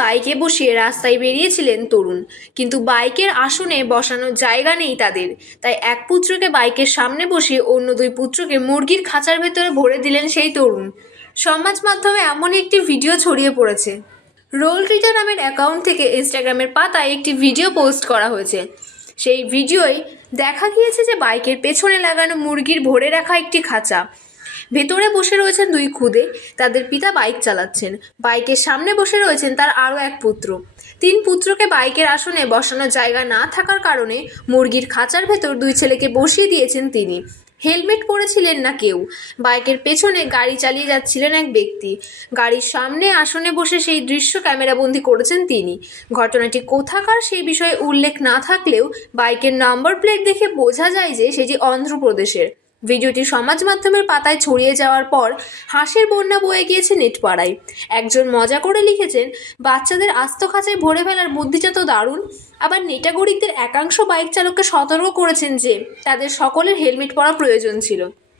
বাইকে বসিয়ে রাস্তায় বেরিয়েছিলেন তরুণ। কিন্তু বাইকের আসনে বসানোর জায়গা নেই তাদের। তাই এক পুত্রকে বাইকের সামনে বসিয়ে অন্য দুই পুত্রকে মুরগির খাঁচার ভেতরে ভরে দিলেন সেই তরুণ। সমাজ মাধ্যমে এমন একটি ভিডিও ছড়িয়ে পড়েছে। রোল রিটা নামের অ্যাকাউন্ট থেকে ইনস্টাগ্রামের পাতায় একটি ভিডিও পোস্ট করা হয়েছে। সেই ভিডিওয় দেখা গিয়েছে যে বাইকের পেছনে লাগানো মুরগির ভরে রাখা একটি খাঁচা। ভেতরে বসে রয়েছেন দুই খুদে। তাদের পিতা বাইক চালাচ্ছেন। বাইকের সামনে বসে রয়েছেন তার আরও এক পুত্র। তিন পুত্রকে বাইকের আসনে বসানোর জায়গা না থাকার কারণে মুরগির খাঁচার ভেতর দুই ছেলেকে বসিয়ে দিয়েছেন তিনি। হেলমেট পরেছিলেন না কেউ। বাইকের পেছনে গাড়ি চালিয়ে যাচ্ছিলেন এক ব্যক্তি। গাড়ির সামনে আসনে বসে সেই দৃশ্য ক্যামেরাবন্দি করেছেন তিনি। ঘটনাটি কোথাকার সেই বিষয়ে উল্লেখ না থাকলেও বাইকের নম্বর প্লেট দেখে বোঝা যায় যে সেটি অন্ধ্রপ্রদেশের। ভিডিওটি সমাজ মাধ্যমের পাতায় ছড়িয়ে যাওয়ার পর হাসির বন্যা বয়ে গিয়েছে নেটপাড়ায়। একজন মজা করে লিখেছেন, বাচ্চাদের আস্ত খাঁচায় ভরে ফেলার বুদ্ধিটা তো দারুণ। আবার নেটাগরিকদের একাংশ বাইক চালককে সতর্ক করেছেন যে, তাদের সকলের হেলমেট পরা প্রয়োজন ছিল।